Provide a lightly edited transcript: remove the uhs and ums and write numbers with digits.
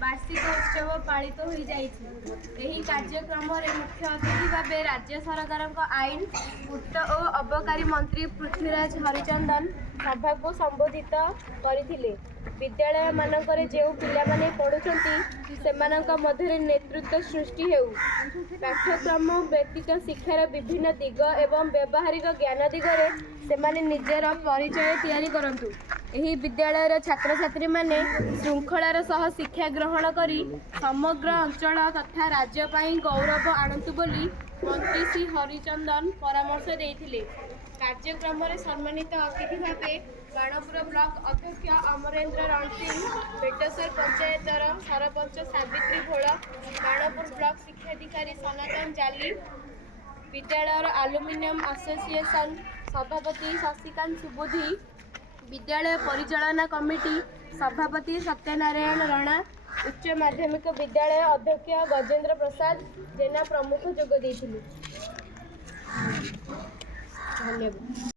वार्षिक उत्सव पालित हो जाइछि। कार्यक्रम मुख्य अतिथि भाव राज्य सरकार आईन पूर्त और अबकारी मंत्री पृथ्वीराज हरिचंदन सभा को संबोधित करथिले। विद्यालय मानकरे जेउ पिलामाने पढ़ुछंती सेमानंक मध्यरे नेतृत्व सृष्टि हेउ। पाठ्यक्रम व्यतीत शिक्षार विभिन्न दिग एवं व्यावहारिक ज्ञान दिगरे सेमाने निजर परिचय तैयारी करंतु। एही विद्यालयर छात्र छात्री माने श्रृंखलार सह शिक्षा ग्रहण करी समग्र अंचल तथा राज्य पाई गौरव आणंतु बोली मंत्री श्री हरिचंदन परामर्श देइथिले। कार्यक्रम सम्मानित अतिथि भावे बाणपुर ब्लॉक अध्यक्ष अमरेंद्र रणसिंह, बेटसर पंचायतर सरपंच सावित्री भोल, बाणपुर ब्लॉक शिक्षाधिकारी सनातन जाली, विद्यालयर आलुमिनियम एसोसिएशन सभापति शशिकांत सुबुद्धि, विद्यालय परिचालना कमिटी सभापति सत्यनारायण राणा, उच्च माध्यमिक विद्यालय अध्यक्ष गजेंद्र प्रसाद जेना प्रमुख जोग देइथिले। धन्यवाद।